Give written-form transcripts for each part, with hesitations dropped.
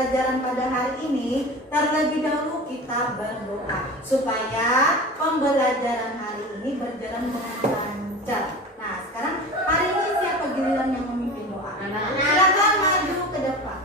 pembelajaran pada hari ini, terlebih dahulu kita berdoa supaya pembelajaran hari ini berjalan dengan lancar. Nah, sekarang hari ini siapa giliran yang memimpin doa? Silakan maju ke depan.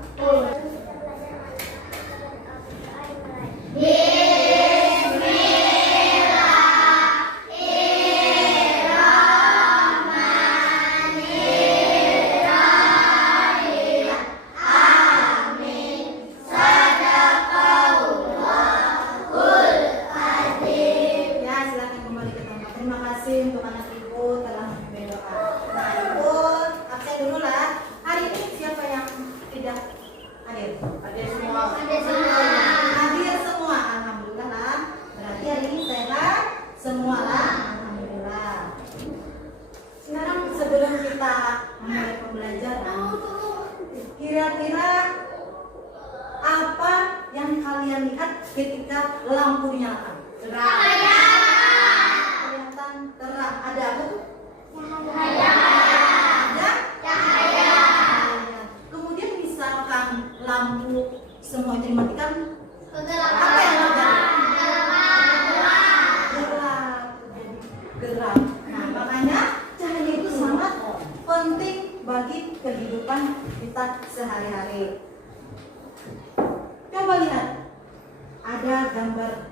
Kira-kira apa yang kalian lihat ketika lampu dinyalakan? Terang. Kelihatan terang. Ada apa tuh? Cahaya. Ada? Cahaya. Kemudian misalkan lampu semua itu dimatikan, apa yang terjadi? Gelap. Nah, makanya cahaya itu sangat penting bagi kehidupan kita sehari-hari. Coba lihat, ada gambar.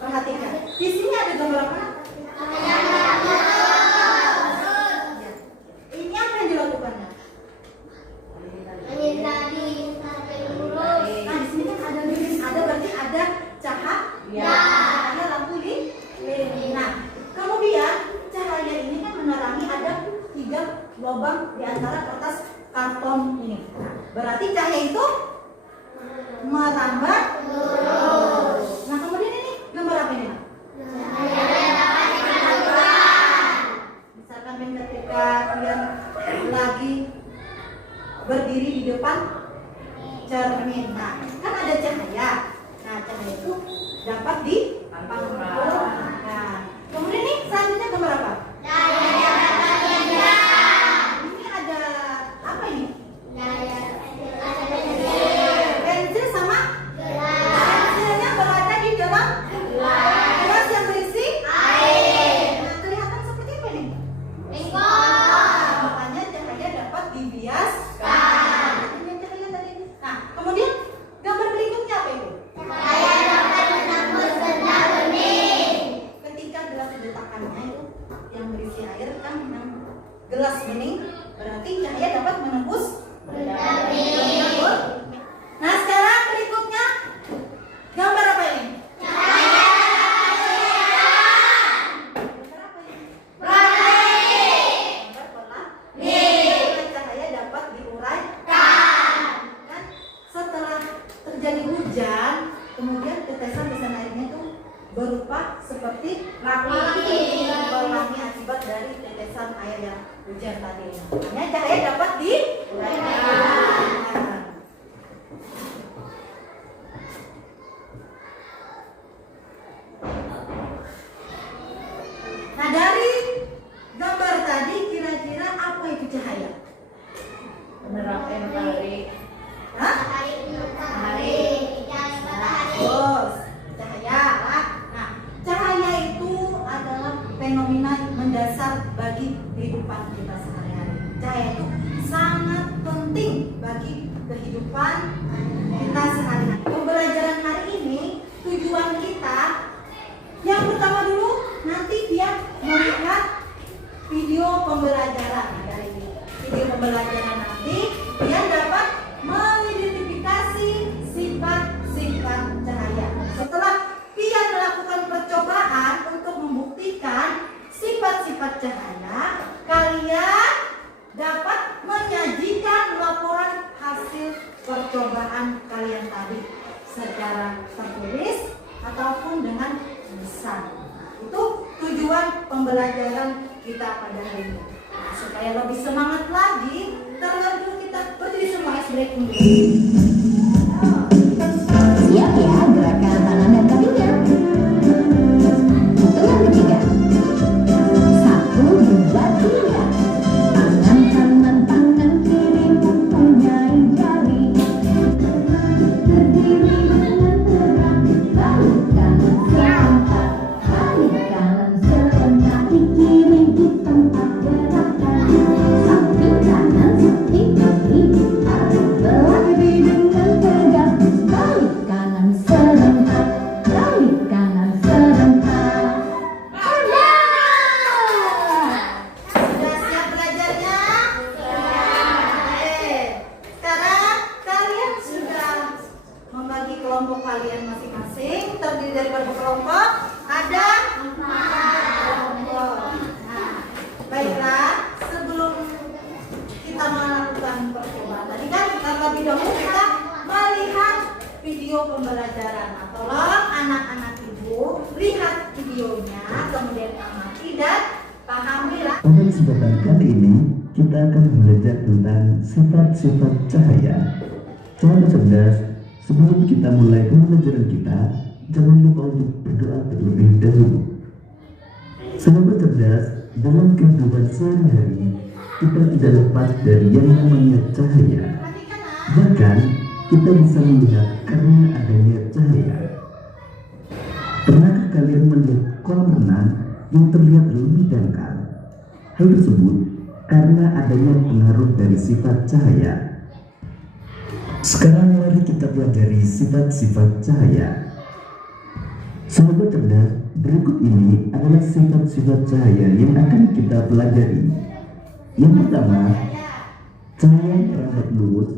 Perhatikan, di sini ada gambar apa? Ya. Ini apa yang dilakukannya? Nah, di sini kan ada lilin, ada berarti ada cahaya. Ada lampu lilin. Nah, kemudian cahaya ini kan menerangi ada 3 lubang di antara kertas karton ini. Nah, berarti cahaya itu merambat. Nah, kemudian ini gambar apa ini? Misalkan ketika kalian lagi berdiri di depan cermin, nah kan ada cahaya. Nah, cahaya itu dapat dipantulkan. Nah, kemudian ini selanjutnya gambar apa? Gelas bening, berarti cahaya dapat menembus benda. Nah, sekarang berikutnya gambar apa ini? Cahaya dapat diuraikan. Dan setelah terjadi hujan, kemudian tetesan-tetesan airnya itu berupa seperti pelangi akibat dari tetesan air yang hujan tadi. Makanya cahaya dapat diuraikan. Nah, dari gambar tadi kira-kira apa itu cahaya? Menerangkan matahari. Hah? Matahari. Terus cahaya. Nah, cahaya itu adalah fenomena mendasar bagi kehidupan kita sehari-hari. Cahaya itu sangat penting bagi kehidupan kita sehari-hari. Pembelajaran hari ini tujuan kita yang pertama dulu nanti dia melihat video pembelajaran. Dari video pembelajaran nanti dia dapat mengidentifikasi sifat-sifat cahaya. Setelah dia melakukan percobaan untuk membuktikan sifat-sifat cahaya, kalian dapat menyajikan laporan hasil percobaan kalian tadi secara tertulis ataupun dengan lisan. Itu tujuan pembelajaran kita pada hari ini. Nah, supaya lebih semangat lagi, terlebih dulu kita berdiri semua breaking dulu. Siap ya gerakan tangan dan kakinya. Hitungan ketiga. 1, 2, 3. Tangan kanan, tangan kiri mempunyai jari. kelompok kalian masing-masing terdiri dari berapa kelompok? Ada 4 kelompok. Nah, baiklah, sebelum kita melakukan percobaan tadi kan terlebih dahulu kita melihat video pembelajaran. Nah, tolong anak-anak ibu lihat videonya, kemudian amati dan pahamilah. Pada kesempatan kali ini kita akan belajar tentang sifat-sifat cahaya. Sahabat cerdas, sebelum kita mulai pembelajaran kita, jangan lupa untuk berdoa terlebih dahulu. Sahabat cerdas, dalam kehidupan sehari-hari kita tidak lepas dari yang namanya cahaya. Bahkan kita bisa melihat karena adanya cahaya. Pernahkah kalian melihat kolam renang yang terlihat lebih dangkal? Hal tersebut karena adanya pengaruh dari sifat cahaya. Sekarang mari kita pelajari sifat-sifat cahaya. Sahabat cerdas, berikut ini adalah sifat-sifat cahaya yang akan kita pelajari. Yang pertama, cahaya merambat lurus.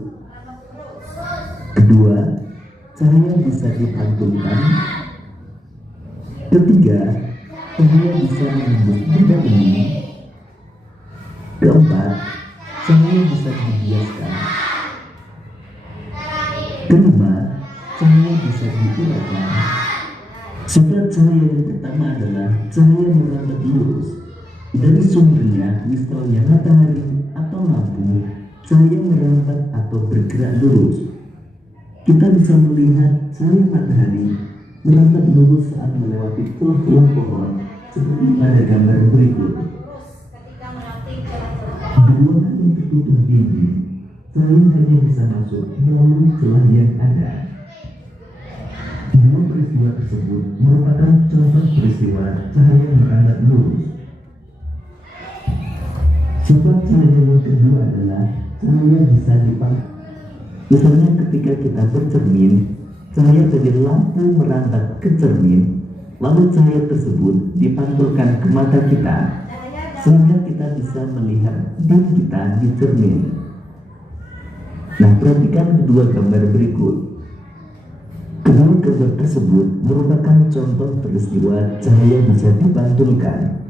Kedua, cahaya bisa dipantulkan. Ketiga, cahaya bisa menembus benda ini. Keempat, cahaya bisa dibiaskan. Kelima, cahaya bisa diuraikan. Sifat cahaya yang pertama adalah cahaya merambat lurus. Dari sumbernya, misalnya matahari atau lampu, cahaya merambat atau bergerak lurus. Kita bisa melihat cahaya matahari merambat lurus saat melewati celah-celah pohon, seperti pada gambar berikut. Di ruangan yang tertutup dinding, cahaya hanya bisa masuk melalui celah yang ada. Dua peristiwa tersebut merupakan contoh peristiwa cahaya merambat lurus. Sifat cahaya yang kedua adalah cahaya bisa dipantulkan. Misalnya ketika kita bercermin, cahaya dari lampu merambat ke cermin, lalu cahaya tersebut dipantulkan ke mata kita, sehingga kita bisa melihat diri kita di cermin. Nah, perhatikan kedua gambar berikut. Kedua gambar tersebut merupakan contoh peristiwa cahaya bisa dipantulkan.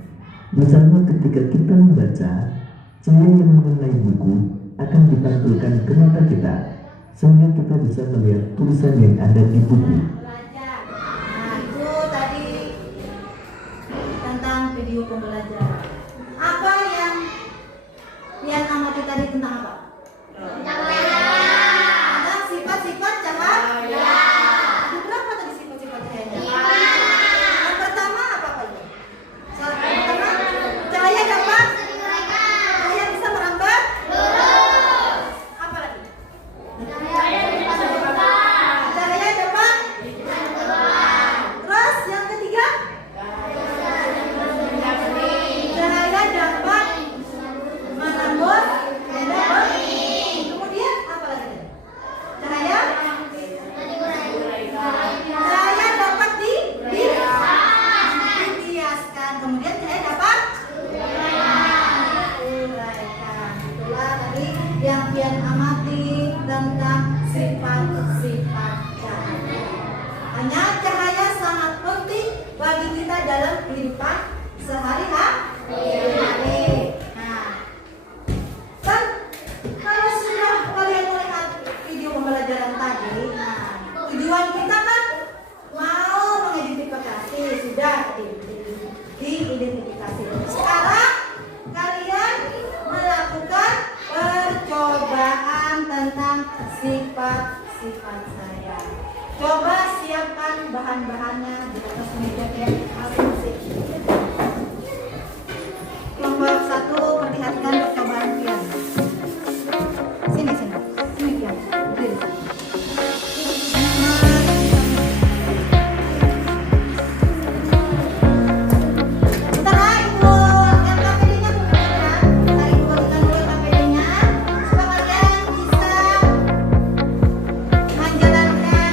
Misalnya ketika kita membaca, cahaya yang mengenai buku akan dipantulkan ke mata kita, sehingga kita bisa melihat tulisan yang ada di buku. Nah, itu tadi tentang video pembelajaran. Apa yang amati tadi tentang apa? Ada sifat-sifat cahaya. Ada berapa tadi sifat-sifat cahaya? Yang pertama apa Pak? Yang pertama, cahaya dapat cahaya bisa merambat lurus. Apa lagi? Cahaya dapat. Terus yang ketiga, cahaya dapat menembus benda bening. Kemudian apa lagi? Cahaya dapat dibiaskan. Kemudian cahaya dapat uraikan. Itulah tadi yang pian amati tentang sifat-sifat cahaya. Hanya cahaya sangat penting bagi kita dalam kehidupan sehari-hari. Nah, kan kalau sudah kalian melihat video pembelajaran tadi, nah, tujuan kita kan mau mengidentifikasi, sudah diidentifikasi. Sekarang kalian melakukan percobaan tentang sifat-sifat saya. Coba siapkan bahan-bahannya di atas meja masing-masing. Kelompok 1 perlihatkan percobaan pian. Sini pian. Berdiri. Setelah ibu LKPD-nya bukan ya. Ibu buatkan dulu LKPD-nya supaya kalian bisa menjalankan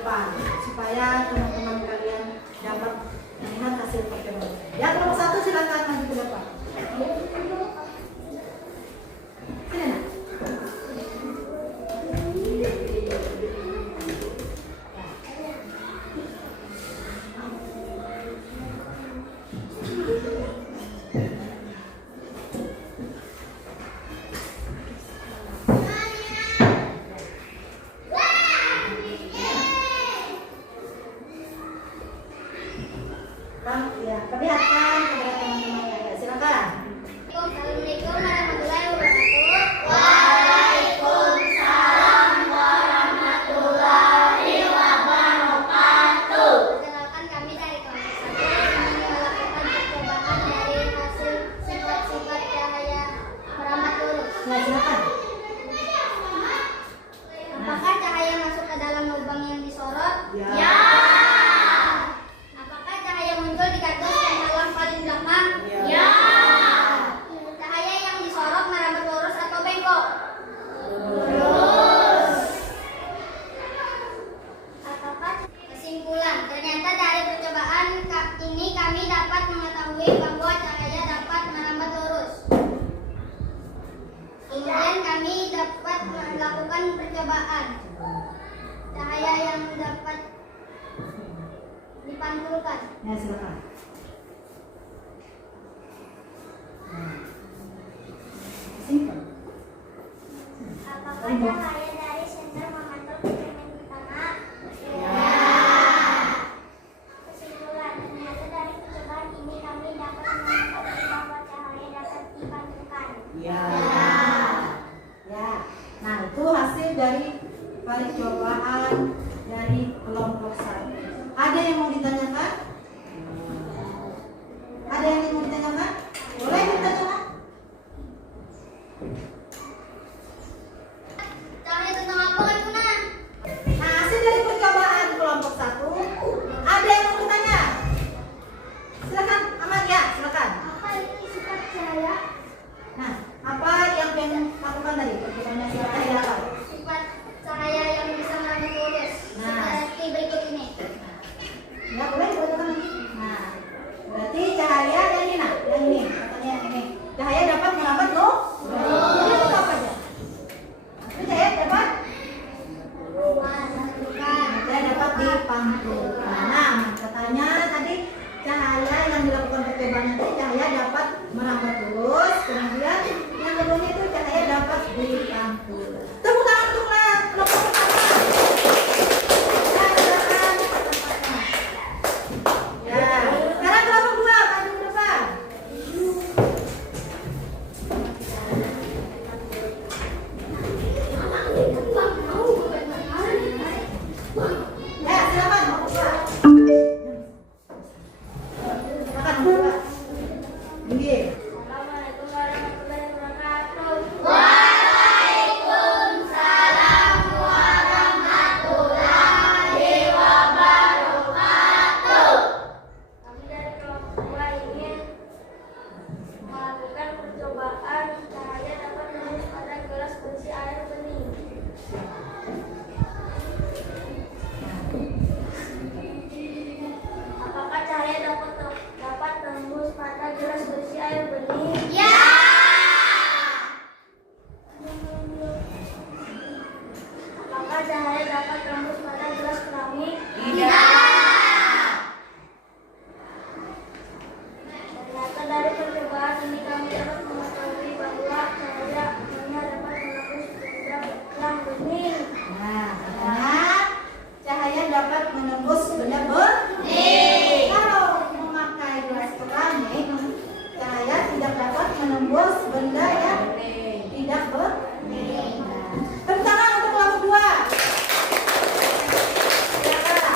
depan supaya teman-teman kalian dapat melihat hasil percobaan. Ya, kelompok 1 silakan maju ke depan. Sini, Nak. Ya, perlihatkan kepada teman-teman kalian. Silakan. Assalamualaikum warahmatullahi wabarakatuh. Waalaikumsalam warahmatullahi wabarakatuh. Perkenalkan kami dari kelompok 1 yang melakukan percobaan dari hasil sifat-sifat cahaya merambat lurus. Ya, silakan. Apakah cahaya masuk ke dalam lubang yang disorot? Ya. Apakah cahaya muncul di kardus yang halang paling belakang? Ya. Cahaya yang disorot merambat lurus atau bengkok? Apakah kesimpulan? Ternyata dari percobaan ini kami dapat mengetahui bahwa cahaya dapat merambat lurus. Kemudian kami dapat melakukan percobaan cahaya yang dapat dipantulkan. Ya, silakan. Simpan. Apakah cahaya dari senter memantul ke cermin utama? Ya. Kesimpulan, ternyata dari percobaan ini kami dapat mengetahui bahwa cahaya dapat dipantulkan. Ya. Ya. Nah, itu hasil dari percobaan dari kelompok 1. Ada yang mau ditanyakan? Ada yang mau ditanyakan? Boleh ditanyakan? Cahaya tentang apa kan, Kuna? Nah, hasil dari percobaan kelompok 1, ada yang mau bertanya? Silakan, Ahmad ya, silakan. Apa itu sifat cahaya? Nah, apa yang pengen lakukan tadi? Percobaannya silakan dilakukan. Sifat cahaya yang bisa merambat lurus. Nah. Seperti berikut ini. Ya, boleh ditanyakan lagi. Nah, berarti cahaya yang ini, nah, yang ini, katanya yang ini. Cahaya dapat merambat loh. Ini untuk apa aja? Ini cahaya dapat? Cahaya dapat dipantulkan. Nah, katanya tadi cahaya yang dilakukan percobaan nanti cahaya dapat merambat lurus. Kemudian yang keduanya itu cahaya dapat dipantulkan. Tepuk tangan untuk kelompok pertama. Ya, silakan. Ya, sekarang kelompok 2 maju ke depan. Ya, silakan kelompok 2. Silakan kelompok 2. Ini. Assalamualaikum warahmatullahi wabarakatuh. Waalaikumsalam warahmatullahi wabarakatuh. Kami dari kelompok 2 ingin melakukan percobaan cahaya dapat menembus pada gelas berisi air bening. Apakah cahaya dapat tembus pada gelas berisi air bening? Ya. Apakah cahaya dapat tembus pada gelas keramik? Tidak. Ternyata dari percobaan ini kami dapat mengetahui bahwa cahaya hanya dapat menembus benda yang bening. Nah, katanya cahaya dapat menembus benda bening. Kalau memakai gelas keramik, cahaya tidak dapat menembus benda yang tidak bening. Nah, tepuk tangan untuk kelompok 2. Silakan.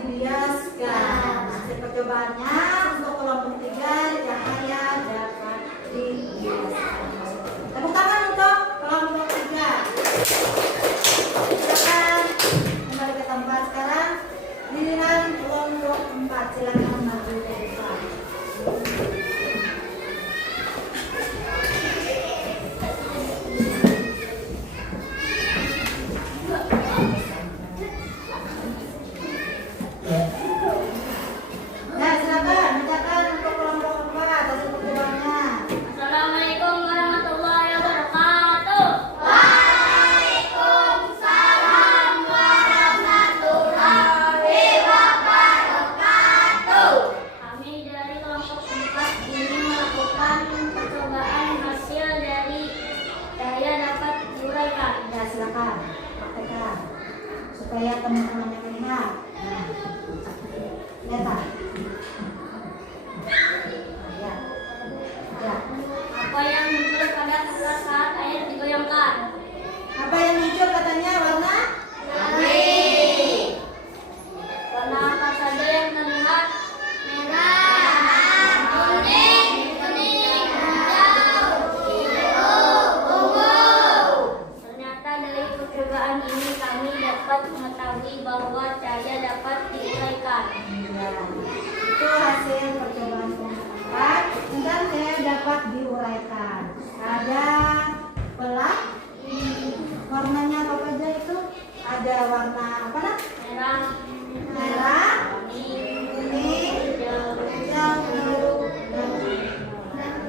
dibiaskan. Hasil percobaannya untuk kelompok 3 cahaya dapat dibiaskan. Tepuk tangan untuk kelompok 3. Silakan kembali ke tempat sekarang. Giliran kelompok 4, silakan maju ke depan. Nah, silakan bacakan untuk kelompok 4 hasil percobaannya. Assalamualaikum warahmatullahi wabarakatuh. Waalaikumsalam warahmatullahi wabarakatuh. Kami dari kelompok 4 ini melakukan percobaan hasil dari daya dapat diuraikan. Ya, silakan praktekkan supaya teman-temannya melihat. Nah, lihat tak? Ya, ya. Apa yang muncul pada saat air digoyangkan? Apa yang muncul katanya warna? Warna apa saja yang terlihat? Merah, kuning, hijau, biru, ungu. Ternyata dari percobaan ini kami dapat mengetahui bahwa cahaya dapat diuraikan. Ya. Itu hasil percobaan keempat tentang saya dapat diuraikan. Ada pelat, warnanya apa saja itu? Ada warna apa nak? Merah, Merah, kuning, kuning, hijau, hijau, biru.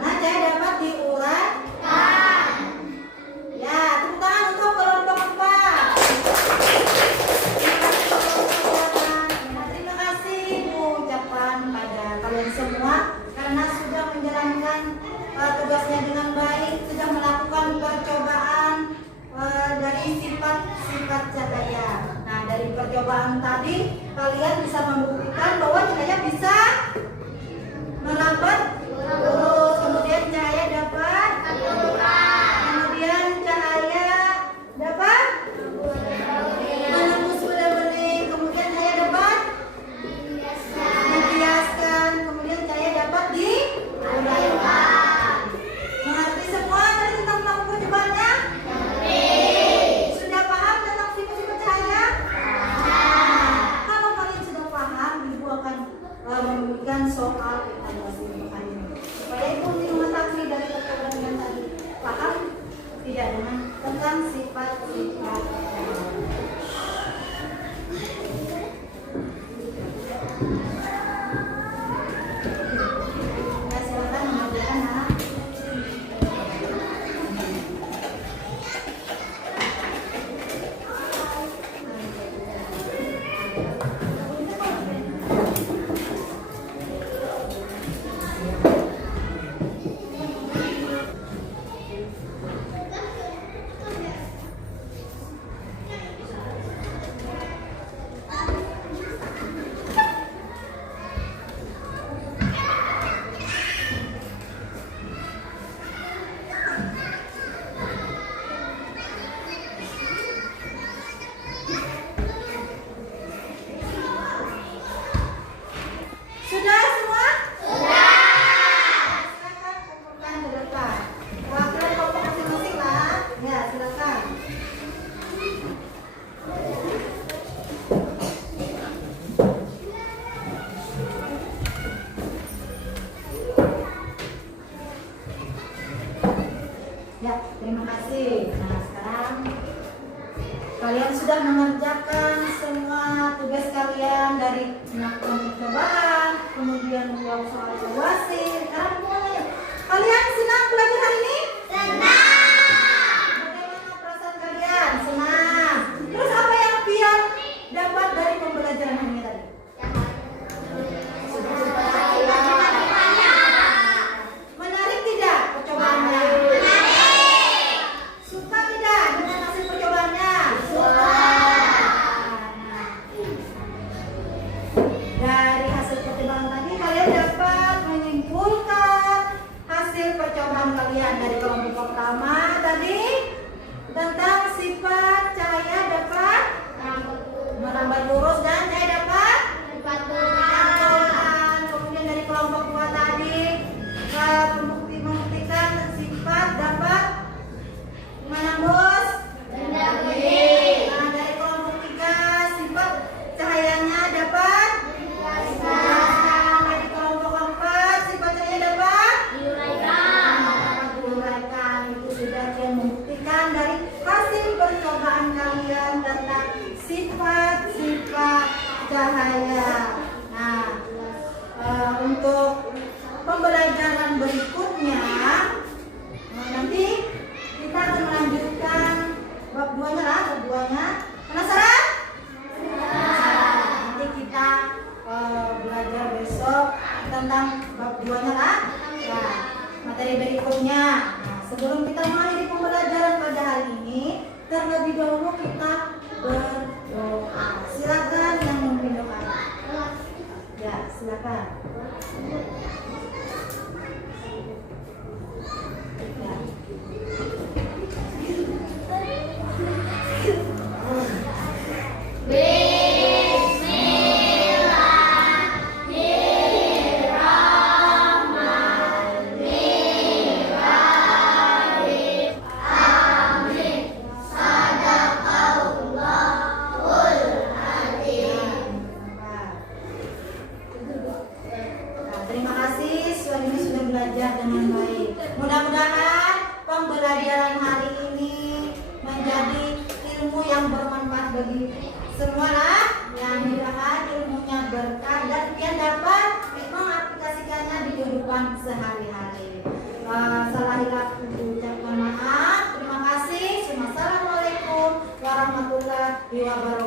Nah, saya dapat diuraikan. Ya, tepuk tangan untuk kelompok 4. Terima kasih ucapan pada kalian semua karena sudah menjalankan tugasnya dengan baik, sudah melakukan percobaan dari sifat-sifat cahaya. Nah, dari percobaan tadi kalian bisa membuktikan bahwa cahaya bisa merambat lurus, kemudian cahaya dapat kemudian cahaya dapat menembus benih-benih, kemudian cahaya dapat membiaskan, kemudian cahaya dapat diuraikan. Mengerti semua tadi tentang melakukan percobaannya? Sudah paham tentang sifat-sifat cahaya? Kalau kalian sudah paham, ibu akan memberikan soal evaluasi untuk ini supaya ibu di rumah taksi dari percobaan yang tadi paham tidak dengan tentang sifat-sifat cahaya. Ya, silakan mengerjakan anak. Sudah semua? Sudah. Silakan kumpulkan ke depan. Perwakilan kelompok masing-masing lah. Ya, silakan. Ya, terima kasih. Nah, sekarang kalian sudah mengerjakan semua tugas kalian dari melakukan percobaan, kemudian menjawab soal evaluasi. Sekarang mulai. Kalian senang belajar hari ini? Bagaimana perasaan kalian? Senang. Terus apa yang pian dapat dari pembelajaran hari ini tadi? Menarik tidak percobaannya? Suka tidak dengan hasil percobaannya? Dari hasil percobaan tadi kalian dapat menyimpulkan hasil percobaan kalian dari kelompok pertama tadi tentang sifat cahaya dapat merambat lurus dan cahaya dapat cahaya. Nah, untuk pembelajaran berikutnya nanti kita akan melanjutkan bab 2-nya lah, bab 2-nya. Penasaran? Nanti kita belajar besok tentang bab 2-nya lah. Nah, materi berikutnya. Nah, sebelum kita mengakhiri pembelajaran pada hari ini, terlebih dahulu kita berdoa. Silakan yang memimpin doa. Ya, silakan. Ya. Terima kasih siswa ini sudah belajar dengan baik. Mudah-mudahan pembelajaran hari ini menjadi ilmu yang bermanfaat bagi semua lah. Yang mudah-mudahan ilmunya berkah dan kalian dapat mengaplikasikannya di kehidupan sehari-hari. Salah hilaf ucapkan maaf. Terima kasih. Assalamualaikum warahmatullahi wabarakatuh.